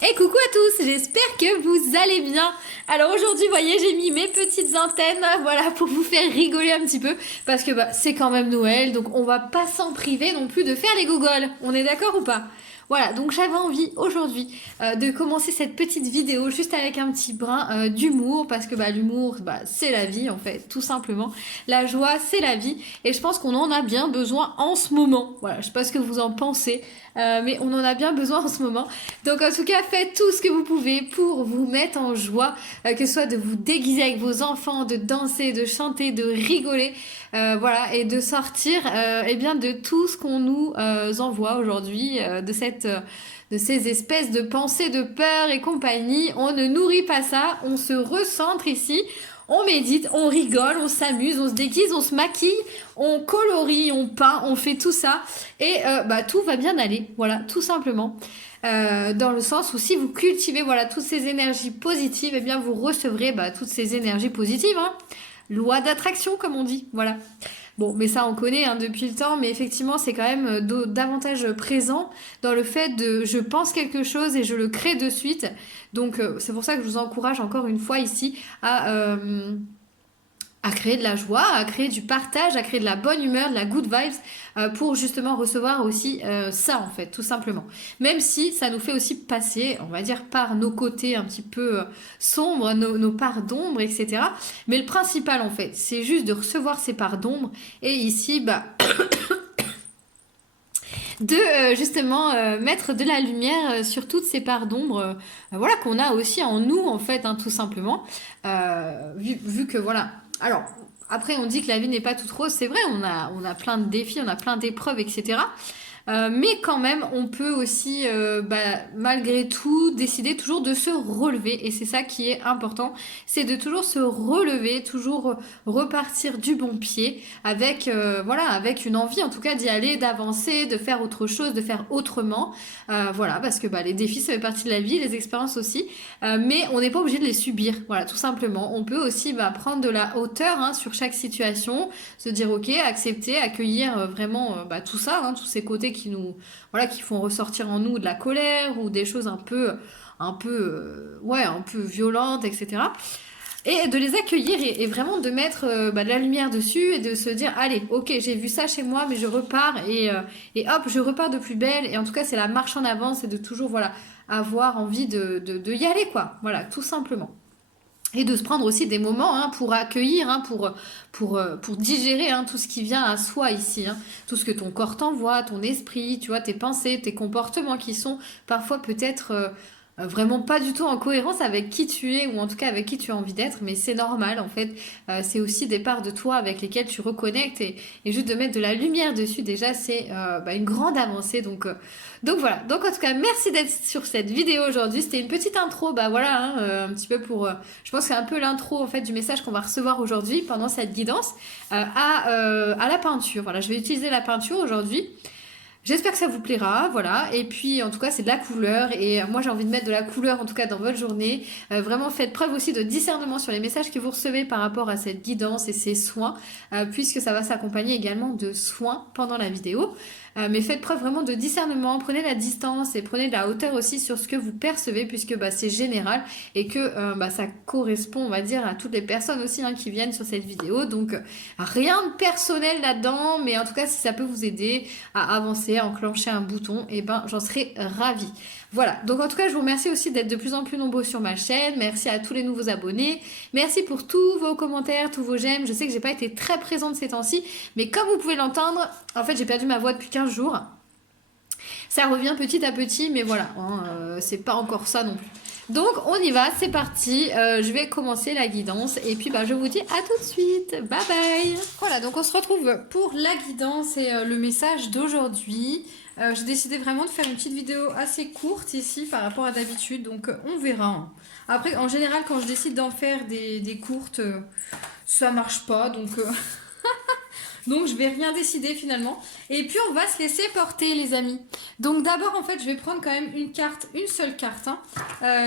Et coucou à tous, j'espère que vous allez bien. Alors aujourd'hui, vous voyez, j'ai mis mes petites antennes, voilà, pour vous faire rigoler un petit peu, parce que c'est quand même Noël, donc on va pas s'en priver non plus de faire les gogoles. On est d'accord ou pas? Voilà, donc j'avais envie aujourd'hui de commencer cette petite vidéo juste avec un petit brin d'humour, parce que l'humour, c'est la vie en fait, tout simplement. La joie, c'est la vie, et je pense qu'on en a bien besoin en ce moment. Voilà, je sais pas ce que vous en pensez, mais on en a bien besoin en ce moment. Donc en tout cas, faites tout ce que vous pouvez pour vous mettre en joie, que ce soit de vous déguiser avec vos enfants, de danser, de chanter, de rigoler, voilà, et de sortir eh bien de tout ce qu'on nous envoie aujourd'hui, de ces espèces de pensées de peur et compagnie. On ne nourrit pas ça, on se recentre ici. On médite, on rigole, on s'amuse, on se déguise, on se maquille, on colorie, on peint, on fait tout ça et tout va bien aller, voilà, tout simplement. Dans le sens où si vous cultivez voilà toutes ces énergies positives, eh bien vous recevrez toutes ces énergies positives. Hein. Loi d'attraction comme on dit, voilà. Bon, mais ça on connaît hein, depuis le temps, mais effectivement c'est quand même davantage présent dans le fait de je pense quelque chose et je le crée de suite. Donc c'est pour ça que je vous encourage encore une fois ici à créer de la joie, à créer du partage, à créer de la bonne humeur, de la good vibes, pour justement recevoir aussi ça en fait, tout simplement. Même si ça nous fait aussi passer, on va dire, par nos côtés un petit peu sombres, nos parts d'ombre, etc. Mais le principal en fait, c'est juste de recevoir ces parts d'ombre et ici, de justement mettre de la lumière sur toutes ces parts d'ombre voilà qu'on a aussi en nous en fait hein, tout simplement vu que voilà alors après on dit que la vie n'est pas toute rose, c'est vrai, on a plein de défis, on a plein d'épreuves, etc. Mais quand même, on peut aussi, malgré tout, décider toujours de se relever. Et c'est ça qui est important, c'est de toujours se relever, toujours repartir du bon pied, avec, voilà, avec une envie en tout cas d'y aller, d'avancer, de faire autre chose, de faire autrement. Voilà, parce que les défis, ça fait partie de la vie, les expériences aussi. Mais on n'est pas obligé de les subir, voilà, tout simplement. On peut aussi prendre de la hauteur hein, sur chaque situation, se dire ok, accepter, accueillir vraiment tout ça, hein, tous ces côtés qui nous, voilà, qui font ressortir en nous de la colère ou des choses un peu violentes, etc. Et de les accueillir et vraiment de mettre de la lumière dessus et de se dire allez, ok, j'ai vu ça chez moi, mais je repars et hop, je repars de plus belle. Et en tout cas, c'est la marche en avant, c'est de toujours voilà avoir envie de y aller quoi. Voilà, tout simplement. Et de se prendre aussi des moments hein, pour accueillir, hein, pour digérer hein, tout ce qui vient à soi ici. Hein. Tout ce que ton corps t'envoie, ton esprit, tu vois, tes pensées, tes comportements qui sont parfois peut-être vraiment pas du tout en cohérence avec qui tu es ou en tout cas avec qui tu as envie d'être. Mais c'est normal en fait. C'est aussi des parts de toi avec lesquelles tu reconnectes et juste de mettre de la lumière dessus déjà c'est une grande avancée. Donc voilà, donc en tout cas merci d'être sur cette vidéo aujourd'hui, c'était une petite intro, voilà, hein, un petit peu pour, je pense que c'est un peu l'intro en fait du message qu'on va recevoir aujourd'hui pendant cette guidance à la peinture, voilà, je vais utiliser la peinture aujourd'hui. J'espère que ça vous plaira, voilà. Et puis, en tout cas, c'est de la couleur. Et moi, j'ai envie de mettre de la couleur, en tout cas, dans votre journée. Vraiment, faites preuve aussi de discernement sur les messages que vous recevez par rapport à cette guidance et ces soins, puisque ça va s'accompagner également de soins pendant la vidéo. Mais faites preuve vraiment de discernement, prenez la distance et prenez de la hauteur aussi sur ce que vous percevez, puisque c'est général et que ça correspond, on va dire, à toutes les personnes aussi hein, qui viennent sur cette vidéo. Donc, rien de personnel là-dedans, mais en tout cas, si ça peut vous aider à avancer, à enclencher un bouton, et j'en serais ravie. Voilà, donc en tout cas je vous remercie aussi d'être de plus en plus nombreux sur ma chaîne, merci à tous les nouveaux abonnés, merci pour tous vos commentaires, tous vos j'aime, je sais que j'ai pas été très présente ces temps-ci, mais comme vous pouvez l'entendre, en fait j'ai perdu ma voix depuis 15 jours, ça revient petit à petit, mais voilà, hein, c'est pas encore ça non plus. Donc on y va, c'est parti, je vais commencer la guidance et puis je vous dis à tout de suite, bye bye. Voilà, donc on se retrouve pour la guidance et le message d'aujourd'hui. J'ai décidé vraiment de faire une petite vidéo assez courte ici par rapport à d'habitude, donc on verra. Hein. Après, en général, quand je décide d'en faire des courtes, ça marche pas, donc je vais rien décider finalement. Et puis on va se laisser porter les amis. Donc d'abord en fait je vais prendre quand même une seule carte hein,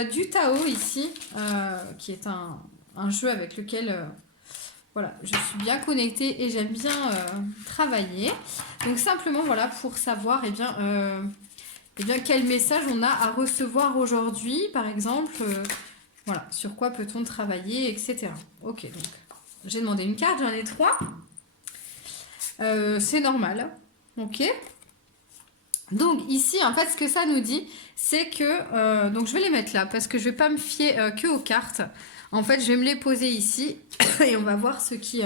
du Tao ici, qui est un jeu avec lequel voilà, je suis bien connectée et j'aime bien travailler. Donc simplement voilà pour savoir eh bien, quel message on a à recevoir aujourd'hui, par exemple. Voilà, sur quoi peut-on travailler, etc. Ok, donc j'ai demandé une carte, j'en ai 3. C'est normal. Ok. Donc ici, en fait, ce que ça nous dit, c'est que... donc je vais les mettre là, parce que je ne vais pas me fier que aux cartes. En fait, je vais me les poser ici, et on va voir ce qui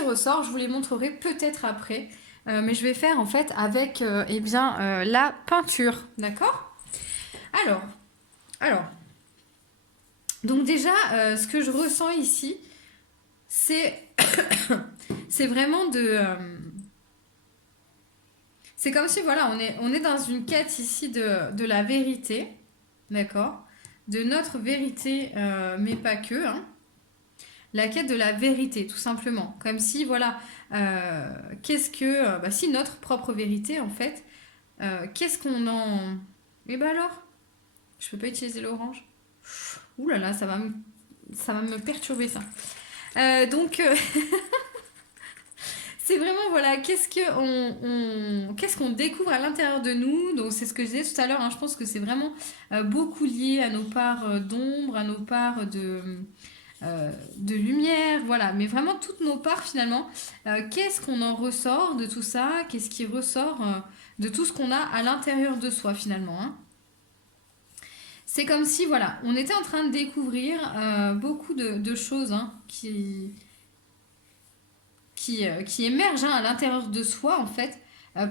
ressort. Je vous les montrerai peut-être après. Mais je vais faire, en fait, avec eh bien, la peinture. D'accord? Alors, donc déjà, ce que je ressens ici, c'est c'est vraiment c'est comme si, voilà, on est dans une quête ici de la vérité, d'accord? De notre vérité, mais pas que, hein. La quête de la vérité, tout simplement. Comme si, voilà, qu'est-ce que... bah, si notre propre vérité, en fait, qu'est-ce qu'on en... Eh ben alors, je peux pas utiliser l'orange. Ouh là là, ça va me perturber, ça. Donc, c'est vraiment, voilà, qu'est-ce qu'on découvre à l'intérieur de nous. Donc, c'est ce que je disais tout à l'heure, hein, je pense que c'est vraiment beaucoup lié à nos parts d'ombre, à nos parts de lumière, voilà. Mais vraiment, toutes nos parts, finalement, qu'est-ce qu'on en ressort de tout ça? Qu'est-ce qui ressort de tout ce qu'on a à l'intérieur de soi, finalement, hein. C'est comme si, voilà, on était en train de découvrir beaucoup de choses, hein, qui émerge, hein, à l'intérieur de soi, en fait,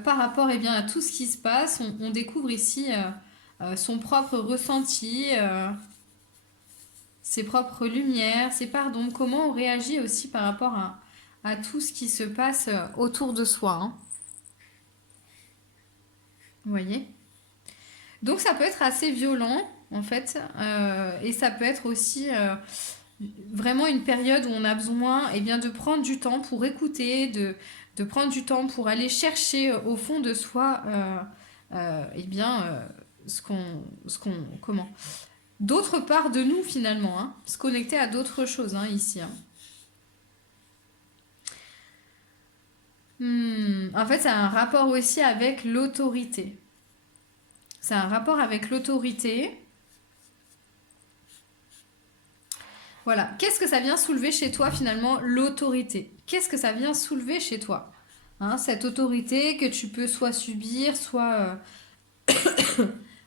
par rapport, eh bien, à tout ce qui se passe. On découvre ici son propre ressenti, ses propres lumières, ses parts d'ombre, comment on réagit aussi par rapport à tout ce qui se passe autour de soi, hein. Vous voyez? Donc ça peut être assez violent, en fait, et ça peut être aussi vraiment une période où on a besoin, eh bien, de prendre du temps pour écouter, de prendre du temps pour aller chercher au fond de soi, eh bien, comment, d'autres parts de nous, finalement, hein, se connecter à d'autres choses, hein, ici, hein. En fait, c'est un rapport aussi avec l'autorité. C'est un rapport avec l'autorité. Voilà. Qu'est-ce que ça vient soulever chez toi finalement, l'autorité? Qu'est-ce que ça vient soulever chez toi? Hein, cette autorité que tu peux soit subir, soit,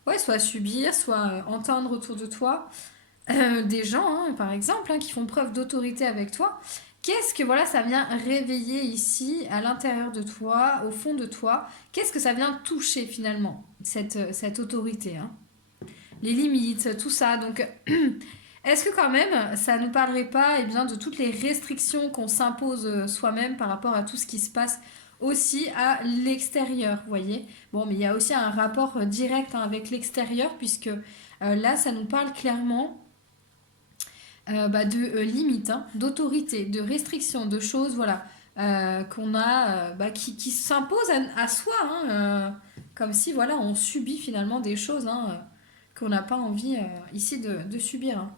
ouais, soit subir, soit entendre autour de toi. Des gens, hein, par exemple, hein, qui font preuve d'autorité avec toi. Qu'est-ce que, voilà, ça vient réveiller ici, à l'intérieur de toi, au fond de toi? Qu'est-ce que ça vient toucher finalement, cette autorité, hein? Les limites, tout ça. Donc, est-ce que quand même, ça ne nous parlerait pas, eh bien, de toutes les restrictions qu'on s'impose soi-même par rapport à tout ce qui se passe aussi à l'extérieur, vous voyez? Bon, mais il y a aussi un rapport direct, hein, avec l'extérieur, puisque là, ça nous parle clairement bah, de limites, hein, d'autorité, de restrictions, de choses, voilà, qu'on a, bah, qui s'imposent à soi, hein, comme si, voilà, on subit finalement des choses, hein, qu'on n'a pas envie ici de subir, hein.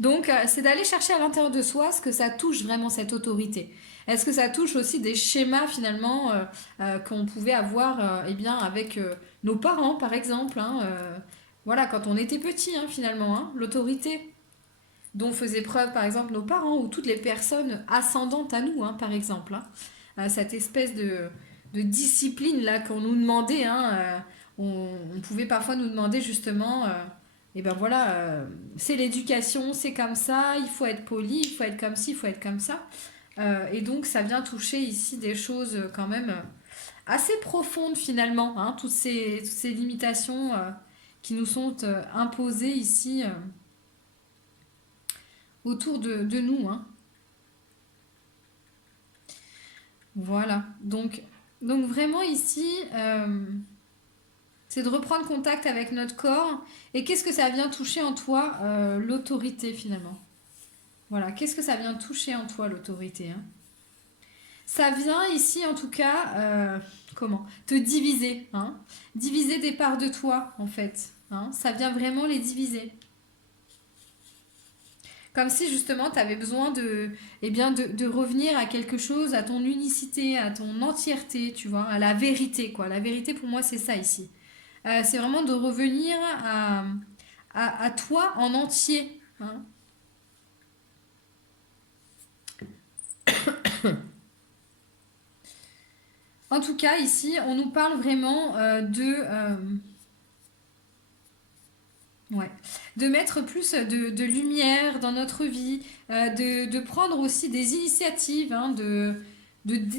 Donc, c'est d'aller chercher à l'intérieur de soi ce que ça touche vraiment, cette autorité. Est-ce que ça touche aussi des schémas finalement qu'on pouvait avoir, eh bien, avec nos parents, par exemple, hein, voilà, quand on était petit, hein, finalement, hein, l'autorité dont faisaient preuve, par exemple, nos parents ou toutes les personnes ascendantes à nous, hein, par exemple, hein. Cette espèce de discipline là qu'on nous demandait, hein, on pouvait parfois nous demander justement, et ben voilà, c'est l'éducation, c'est comme ça, il faut être poli, il faut être comme ci, il faut être comme ça. Et donc ça vient toucher ici des choses quand même assez profondes finalement, hein, toutes ces limitations qui nous sont imposées ici autour de nous, hein. Voilà. Donc vraiment ici, c'est de reprendre contact avec notre corps. Et qu'est-ce que ça vient toucher en toi, l'autorité finalement? Voilà. Qu'est-ce que ça vient toucher en toi, l'autorité, hein? Ça vient ici, en tout cas, comment? Te diviser, hein? Diviser des parts de toi, en fait, hein? Ça vient vraiment les diviser. Comme si justement tu avais besoin eh bien, de revenir à quelque chose, à ton unicité, à ton entièreté, tu vois, à la vérité, quoi. La vérité pour moi, c'est ça ici. C'est vraiment de revenir à toi en entier, hein. En tout cas, ici, on nous parle vraiment ouais, de mettre plus de lumière dans notre vie, de prendre aussi des initiatives, hein,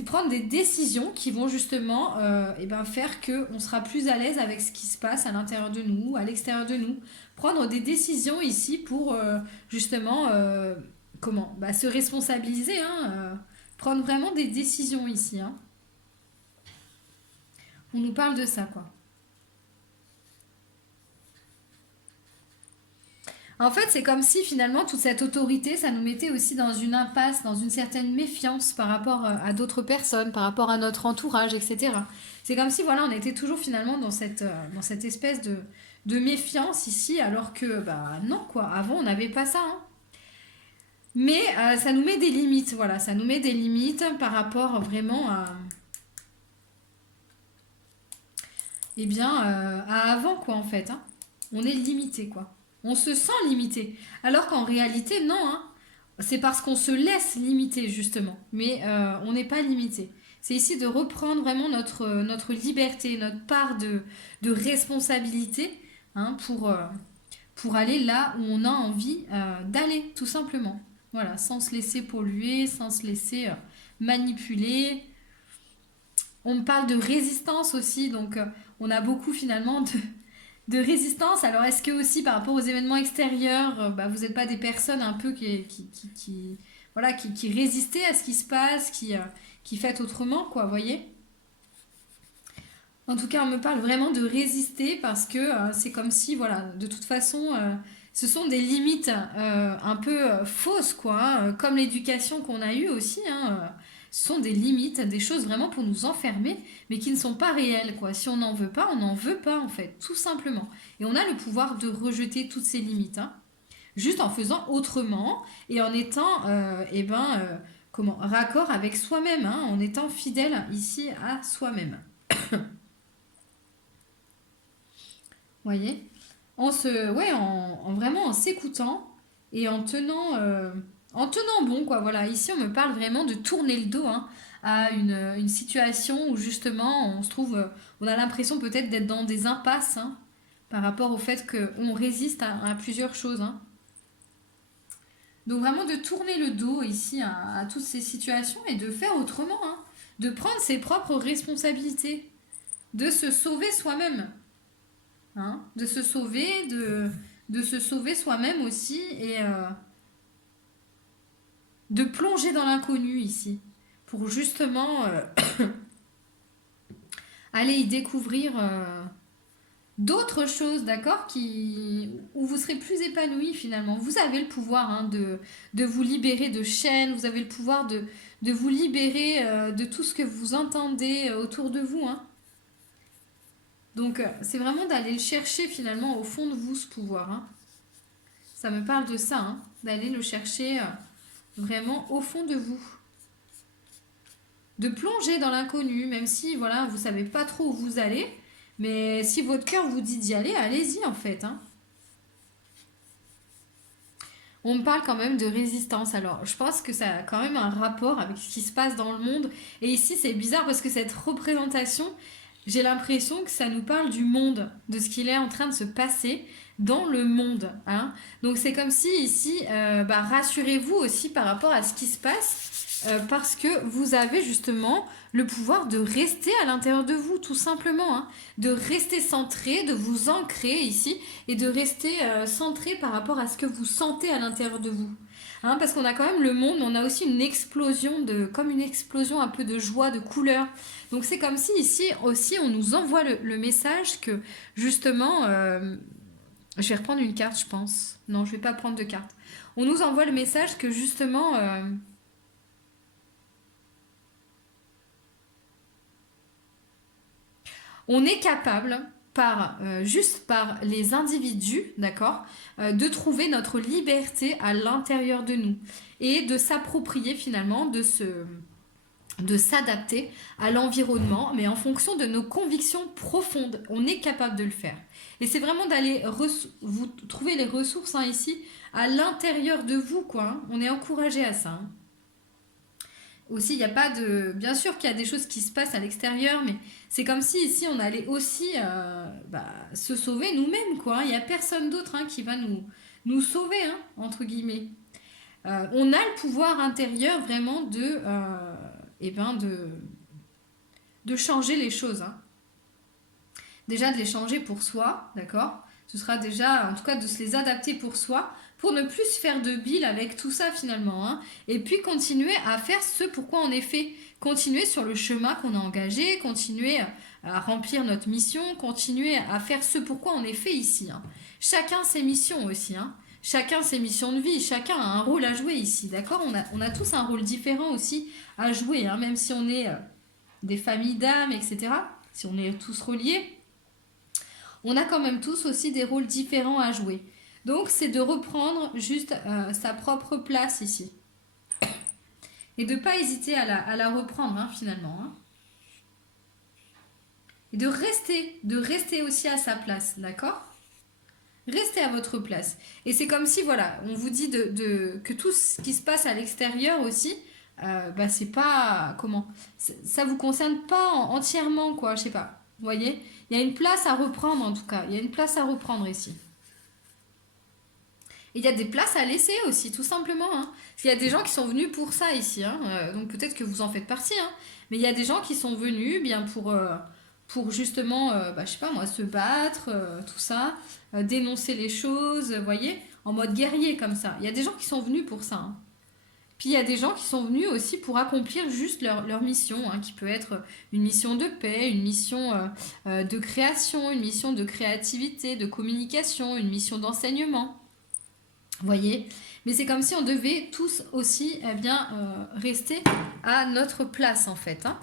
prendre des décisions qui vont justement eh ben, faire qu'on sera plus à l'aise avec ce qui se passe à l'intérieur de nous, à l'extérieur de nous. Prendre des décisions ici pour justement comment bah, se responsabiliser, hein, prendre vraiment des décisions ici, hein. On nous parle de ça, quoi. En fait, c'est comme si finalement toute cette autorité, ça nous mettait aussi dans une impasse, dans une certaine méfiance par rapport à d'autres personnes, par rapport à notre entourage, etc. C'est comme si voilà, on était toujours finalement dans cette espèce de méfiance ici, alors que bah non quoi, avant on n'avait pas ça, hein. Mais ça nous met des limites, voilà, ça nous met des limites par rapport vraiment eh bien, à avant quoi en fait, hein. On est limité quoi. On se sent limité. Alors qu'en réalité, non, hein. C'est parce qu'on se laisse limiter, justement. Mais on n'est pas limité. C'est ici de reprendre vraiment notre liberté, notre part de responsabilité, hein, pour aller là où on a envie d'aller, tout simplement. Voilà, sans se laisser polluer, sans se laisser manipuler. On me parle de résistance aussi, donc on a beaucoup finalement de résistance. Alors, est-ce que aussi par rapport aux événements extérieurs, bah, vous n'êtes pas des personnes un peu voilà, qui résistaient à ce qui se passe, qui faites autrement, quoi, vous voyez? En tout cas, on me parle vraiment de résister parce que c'est comme si, voilà, de toute façon, ce sont des limites un peu fausses, quoi, hein, comme l'éducation qu'on a eue aussi, hein, ce sont des limites, des choses vraiment pour nous enfermer, mais qui ne sont pas réelles, quoi. Si on n'en veut pas, on n'en veut pas, en fait, tout simplement. Et on a le pouvoir de rejeter toutes ces limites, hein, juste en faisant autrement et en étant, comment, raccord avec soi-même, hein, en étant fidèle ici à soi-même. Voyez? Ouais, vraiment en s'écoutant et en tenant bon, quoi. Voilà, ici on me parle vraiment de tourner le dos, hein, à une situation où justement on se trouve, on a l'impression peut-être d'être dans des impasses, hein, par rapport au fait qu'on résiste à plusieurs choses, hein. Donc vraiment de tourner le dos ici à toutes ces situations et de faire autrement, hein, de prendre ses propres responsabilités, de se sauver soi-même, hein, de se sauver soi-même aussi et de plonger dans l'inconnu ici pour justement aller y découvrir d'autres choses, d'accord, où vous serez plus épanoui finalement. Vous avez le pouvoir, hein, de vous libérer de chaînes, vous avez le pouvoir de vous libérer de tout ce que vous entendez autour de vous, hein. Donc c'est vraiment d'aller le chercher finalement au fond de vous ce pouvoir, hein. Ça me parle de ça, hein, d'aller le chercher vraiment au fond de vous. De plonger dans l'inconnu, même si voilà, vous savez pas trop où vous allez, mais si votre cœur vous dit d'y aller, allez-y en fait, hein. On me parle quand même de résistance. Alors, je pense que ça a quand même un rapport avec ce qui se passe dans le monde. Et ici, c'est bizarre parce que cette représentation, j'ai l'impression que ça nous parle du monde, de ce qu'il est en train de se passer dans le monde, hein. Donc, c'est comme si ici, bah, rassurez-vous aussi par rapport à ce qui se passe. Parce que vous avez justement le pouvoir de rester à l'intérieur de vous, tout simplement, hein. De rester centré, de vous ancrer ici et de rester centré par rapport à ce que vous sentez à l'intérieur de vous. Hein, parce qu'on a quand même le monde, mais on a aussi une explosion comme une explosion un peu de joie, de couleur. Donc c'est comme si ici aussi on nous envoie le message que justement, je vais reprendre une carte, je pense. Non, je vais pas prendre de carte. On nous envoie le message que justement, on est capable. juste par les individus, d'accord, de trouver notre liberté à l'intérieur de nous et de s'approprier finalement de s'adapter à l'environnement, mais en fonction de nos convictions profondes. On est capable de le faire. Et c'est vraiment d'aller vous trouver les ressources hein, ici à l'intérieur de vous, quoi. Hein. On est encouragé à ça. Hein. Aussi, il n'y a pas de... Bien sûr qu'il y a des choses qui se passent à l'extérieur, mais c'est comme si ici on allait aussi se sauver nous-mêmes, quoi. Il n'y a personne d'autre hein, qui va nous sauver, hein, entre guillemets. On a le pouvoir intérieur vraiment de changer les choses. Hein. Déjà de les changer pour soi, d'accord? Ce sera déjà, en tout cas, de se les adapter pour soi, pour ne plus se faire de bile avec tout ça finalement. Hein. Et puis continuer à faire ce pourquoi on est fait. Continuer sur le chemin qu'on a engagé, continuer à remplir notre mission, continuer à faire ce pourquoi on est fait ici. Hein. Chacun ses missions aussi. Hein. Chacun ses missions de vie, chacun a un rôle à jouer ici, d'accord? On a tous un rôle différent aussi à jouer, hein, même si on est des familles d'âmes, etc. Si on est tous reliés, on a quand même tous aussi des rôles différents à jouer. Donc c'est de reprendre juste sa propre place ici. Et de ne pas hésiter à la reprendre hein, finalement. Hein. Et de rester aussi à sa place, d'accord? Restez à votre place. Et c'est comme si, voilà, on vous dit que tout ce qui se passe à l'extérieur aussi, c'est pas... Comment? Ça vous concerne pas entièrement, quoi, je sais pas. Vous voyez? Il y a une place à reprendre, en tout cas. Il y a une place à reprendre ici. Et il y a des places à laisser aussi, tout simplement. Hein. Parce qu'il y a des gens qui sont venus pour ça ici. Hein. Donc peut-être que vous en faites partie. Hein. Mais il y a des gens qui sont venus bien pour justement, je sais pas moi, se battre, tout ça, dénoncer les choses, vous voyez, en mode guerrier comme ça. Il y a des gens qui sont venus pour ça. Hein. Puis il y a des gens qui sont venus aussi pour accomplir juste leur mission, hein, qui peut être une mission de paix, une mission de création, une mission de créativité, de communication, une mission d'enseignement. Vous voyez? Mais c'est comme si on devait tous aussi rester à notre place en fait. Hein.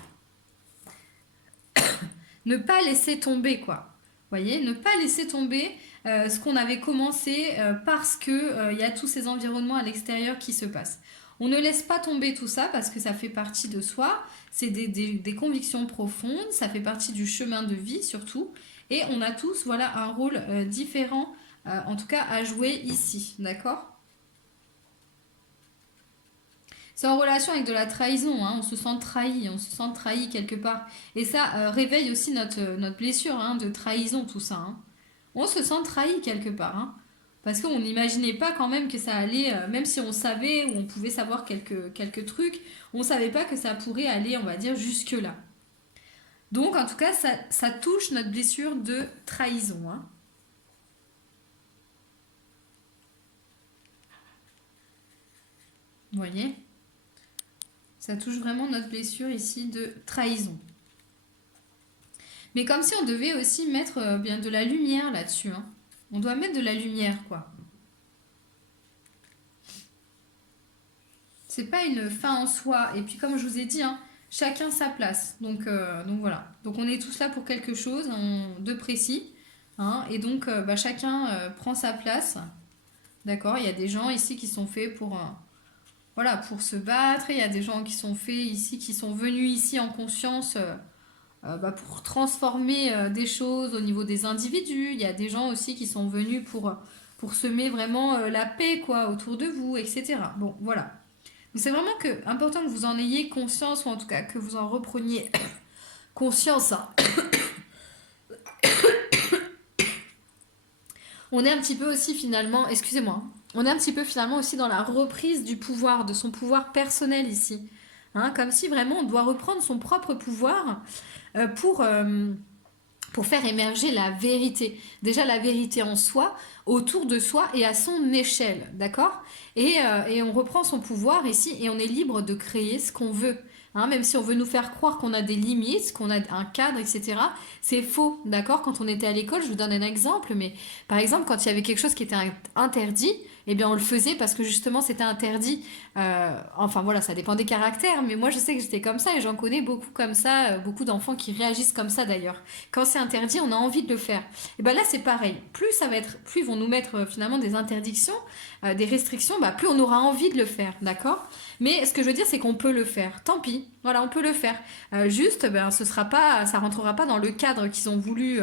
Ne pas laisser tomber quoi. Vous voyez? Ne pas laisser tomber ce qu'on avait commencé parce que y a tous ces environnements à l'extérieur qui se passent. On ne laisse pas tomber tout ça parce que ça fait partie de soi, c'est des convictions profondes, ça fait partie du chemin de vie surtout, et on a tous voilà, un rôle différent, en tout cas à jouer ici, d'accord? C'est en relation avec de la trahison, hein, on se sent trahi quelque part. Et ça réveille aussi notre blessure hein, de trahison, tout ça. Hein. On se sent trahi quelque part. Hein. Parce qu'on n'imaginait pas quand même que ça allait, même si on savait ou on pouvait savoir quelques trucs, on ne savait pas que ça pourrait aller, on va dire, jusque-là. Donc, en tout cas, ça touche notre blessure de trahison. Hein. Vous voyez? Ça touche vraiment notre blessure ici de trahison. Mais comme si on devait aussi mettre bien de la lumière là-dessus. Hein. On doit mettre de la lumière, quoi. C'est pas une fin en soi. Et puis comme je vous ai dit, hein, chacun sa place. Donc voilà. Donc on est tous là pour quelque chose de précis. Hein, et donc chacun prend sa place. D'accord? Il y a des gens ici qui sont faits pour se battre. Il y a des gens qui sont faits ici, qui sont venus ici en conscience pour transformer des choses au niveau des individus. Il y a des gens aussi qui sont venus pour semer vraiment la paix quoi, autour de vous, etc. Bon, voilà. Donc c'est vraiment important que vous en ayez conscience, ou en tout cas que vous en repreniez conscience. Hein. On est un petit peu aussi finalement, excusez-moi, on est un petit peu finalement aussi dans la reprise du pouvoir, de son pouvoir personnel ici. Hein, comme si vraiment on doit reprendre son propre pouvoir pour faire émerger la vérité. Déjà la vérité en soi, autour de soi et à son échelle, d'accord et on reprend son pouvoir ici et on est libre de créer ce qu'on veut. Hein, même si on veut nous faire croire qu'on a des limites, qu'on a un cadre, etc. C'est faux, d'accord? Quand on était à l'école, je vous donne un exemple, mais par exemple, quand il y avait quelque chose qui était interdit, eh bien on le faisait parce que justement c'était interdit. Enfin voilà, ça dépend des caractères, mais moi je sais que j'étais comme ça et j'en connais beaucoup comme ça, beaucoup d'enfants qui réagissent comme ça d'ailleurs. Quand c'est interdit, on a envie de le faire. Et ben là c'est pareil. Plus ça va être, plus ils vont nous mettre finalement des interdictions, des restrictions, bah plus on aura envie de le faire, d'accord? Mais ce que je veux dire, c'est qu'on peut le faire. Tant pis, voilà, on peut le faire. Juste, ben, ce sera pas, ça rentrera pas dans le cadre qu'ils ont voulu,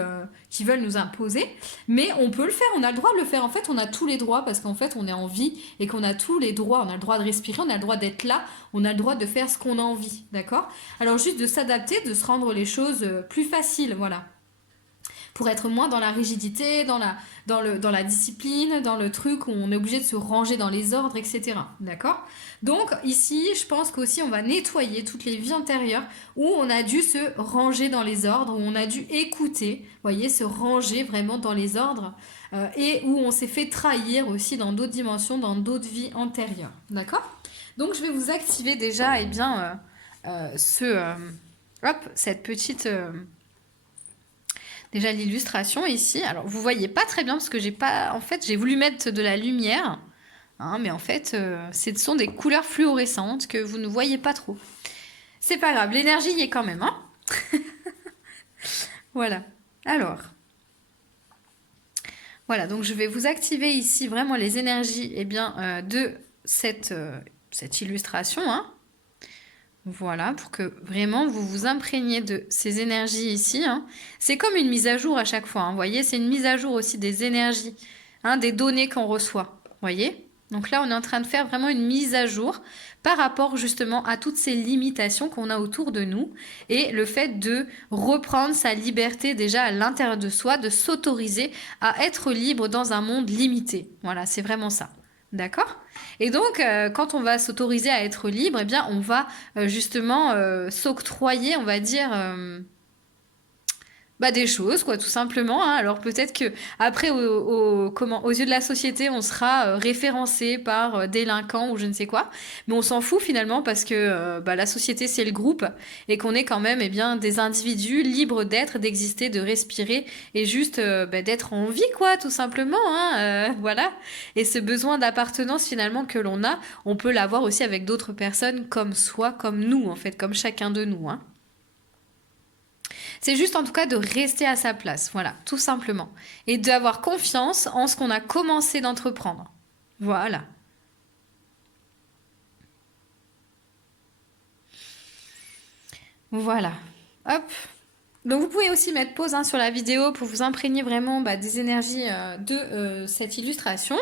qu'ils veulent nous imposer. Mais on peut le faire, on a le droit de le faire. En fait, on a tous les droits parce qu'en fait, on est en vie et qu'on a tous les droits. On a le droit de respirer, on a le droit d'être là, on a le droit de faire ce qu'on a envie, d'accord? Alors juste de s'adapter, de se rendre les choses plus faciles, voilà, pour être moins dans la rigidité, dans la discipline, dans le truc où on est obligé de se ranger dans les ordres, etc. D'accord? Donc ici, je pense qu'aussi on va nettoyer toutes les vies antérieures où on a dû se ranger dans les ordres, où on a dû écouter, vous voyez, se ranger vraiment dans les ordres, et où on s'est fait trahir aussi dans d'autres dimensions, dans d'autres vies antérieures. D'accord? Donc je vais vous activer déjà, eh bien, cette petite... déjà l'illustration ici. Alors vous voyez pas très bien parce que j'ai pas. En fait, j'ai voulu mettre de la lumière, hein, mais en fait, ce sont des couleurs fluorescentes que vous ne voyez pas trop. C'est pas grave, l'énergie y est quand même, hein. Voilà. Alors, voilà. Donc je vais vous activer ici vraiment les énergies, eh bien, de cette illustration, hein. Voilà, pour que vraiment vous vous imprégniez de ces énergies ici, hein. C'est comme une mise à jour à chaque fois, hein. Vous voyez, c'est une mise à jour aussi des énergies, hein, des données qu'on reçoit. Vous voyez? Donc là, on est en train de faire vraiment une mise à jour par rapport justement à toutes ces limitations qu'on a autour de nous et le fait de reprendre sa liberté déjà à l'intérieur de soi, de s'autoriser à être libre dans un monde limité. Voilà, c'est vraiment ça. D'accord? Et donc, quand on va s'autoriser à être libre, eh bien, on va justement s'octroyer, on va dire, bah, des choses, quoi, tout simplement, hein. Alors peut-être que après, aux yeux de la société, on sera référencé par délinquant ou je ne sais quoi, mais on s'en fout finalement parce que bah, la société c'est le groupe et qu'on est quand même, eh bien, des individus libres d'être, d'exister, de respirer et juste bah, d'être en vie, quoi, tout simplement, hein, voilà. Et ce besoin d'appartenance finalement que l'on a, on peut l'avoir aussi avec d'autres personnes comme soi, comme nous, en fait, comme chacun de nous, hein. C'est juste en tout cas de rester à sa place, voilà, tout simplement. Et d'avoir confiance en ce qu'on a commencé d'entreprendre. Voilà. Voilà. Hop. Donc vous pouvez aussi mettre pause hein, sur la vidéo pour vous imprégner vraiment bah, des énergies de cette illustration.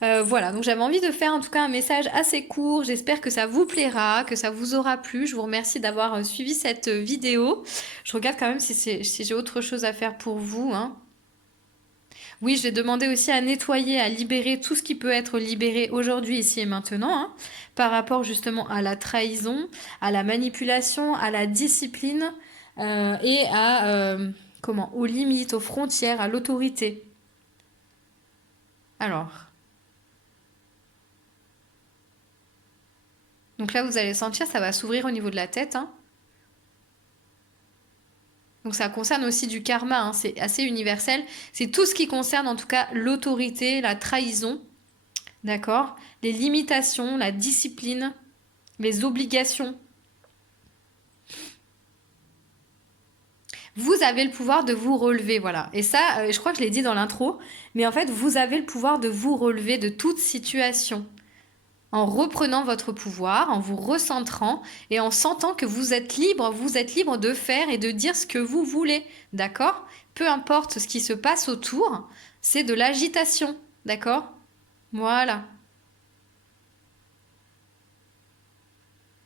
Voilà, donc j'avais envie de faire en tout cas un message assez court. J'espère que ça vous plaira, que ça vous aura plu. Je vous remercie d'avoir suivi cette vidéo. Je regarde quand même si j'ai autre chose à faire pour vous, hein. Oui, je vais demander aussi à nettoyer, à libérer tout ce qui peut être libéré aujourd'hui, ici et maintenant, hein, par rapport justement à la trahison, à la manipulation, à la discipline et à aux limites, aux frontières, à l'autorité. Alors, donc là vous allez sentir, ça va s'ouvrir au niveau de la tête, hein. Donc ça concerne aussi du karma, hein, c'est assez universel. C'est tout ce qui concerne en tout cas l'autorité, la trahison, d'accord? Les limitations, la discipline, les obligations. Vous avez le pouvoir de vous relever, voilà. Et ça, je crois que je l'ai dit dans l'intro, mais en fait, vous avez le pouvoir de vous relever de toute situation. En reprenant votre pouvoir, en vous recentrant et en sentant que vous êtes libre de faire et de dire ce que vous voulez, d'accord? Peu importe ce qui se passe autour, c'est de l'agitation, d'accord? Voilà.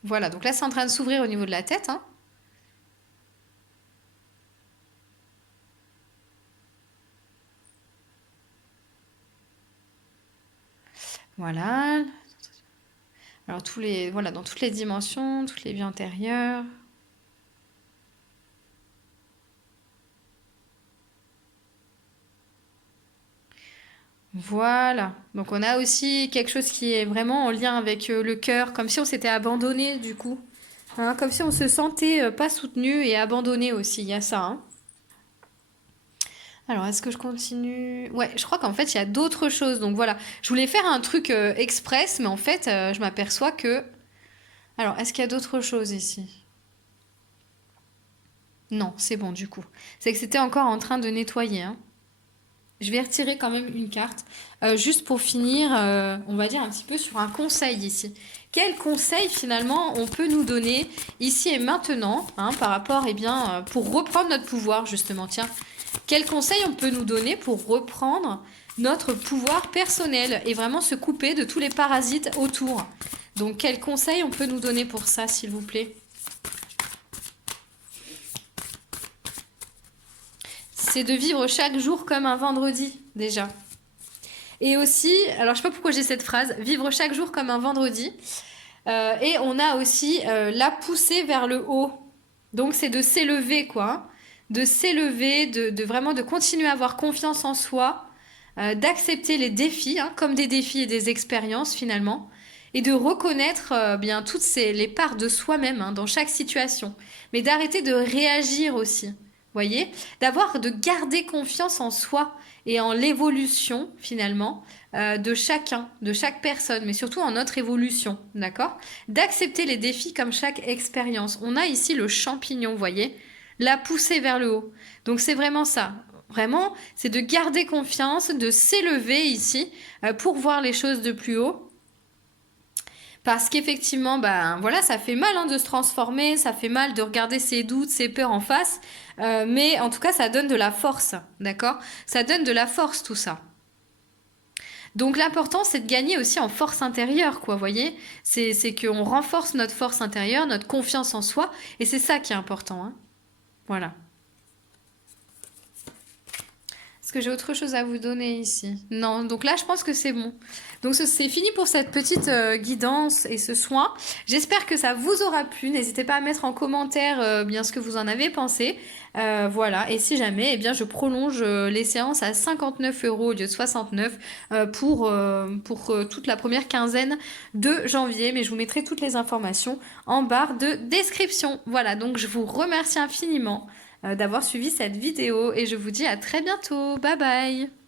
Voilà, donc là, c'est en train de s'ouvrir au niveau de la tête, hein. Voilà. Alors voilà, dans toutes les dimensions, toutes les vies antérieures. Voilà. Donc on a aussi quelque chose qui est vraiment en lien avec le cœur, comme si on s'était abandonné du coup. Hein, comme si on se sentait pas soutenu et abandonné aussi. Il y a ça, hein. Alors, est-ce que je continue? Ouais, je crois qu'en fait, il y a d'autres choses. Donc voilà, je voulais faire un truc express, mais en fait, je m'aperçois que... Alors, est-ce qu'il y a d'autres choses ici? Non, c'est bon du coup. C'est que c'était encore en train de nettoyer, hein. Je vais retirer quand même une carte, juste pour finir, on va dire un petit peu sur un conseil ici. Quel conseil finalement on peut nous donner ici et maintenant, hein, par rapport, eh bien, pour reprendre notre pouvoir justement, tiens. Quel conseil on peut nous donner pour reprendre notre pouvoir personnel et vraiment se couper de tous les parasites autour? Donc quel conseil on peut nous donner pour ça, s'il vous plaît? C'est de vivre chaque jour comme un vendredi, déjà. Et aussi, alors je sais pas pourquoi j'ai cette phrase, vivre chaque jour comme un vendredi. Et on a aussi la poussée vers le haut. Donc c'est de s'élever, quoi, hein. De s'élever, de vraiment de continuer à avoir confiance en soi, d'accepter les défis, hein, comme des défis et des expériences finalement, et de reconnaître bien toutes les parts de soi-même, hein, dans chaque situation. Mais d'arrêter de réagir aussi, voyez, de garder confiance en soi et en l'évolution finalement de chacun, de chaque personne, mais surtout en notre évolution, d'accord? D'accepter les défis comme chaque expérience. On a ici le champignon, vous voyez, la poussée vers le haut. Donc c'est vraiment ça. Vraiment, c'est de garder confiance, de s'élever ici pour voir les choses de plus haut. Parce qu'effectivement, ben voilà, ça fait mal, hein, de se transformer, ça fait mal de regarder ses doutes, ses peurs en face, mais en tout cas, ça donne de la force, d'accord? Ça donne de la force tout ça. Donc l'important, c'est de gagner aussi en force intérieure, quoi, vous voyez? C'est qu'on renforce notre force intérieure, notre confiance en soi, et c'est ça qui est important, hein. Voilà. Est-ce que j'ai autre chose à vous donner ici? Non, donc là je pense que c'est bon. Donc c'est fini pour cette petite guidance et ce soin. J'espère que ça vous aura plu. N'hésitez pas à mettre en commentaire bien ce que vous en avez pensé. Voilà, et si jamais, eh bien, je prolonge les séances à 59 € au lieu de 69 pour toute la première quinzaine de janvier. Mais je vous mettrai toutes les informations en barre de description. Voilà, donc je vous remercie infiniment d'avoir suivi cette vidéo et je vous dis à très bientôt. Bye bye!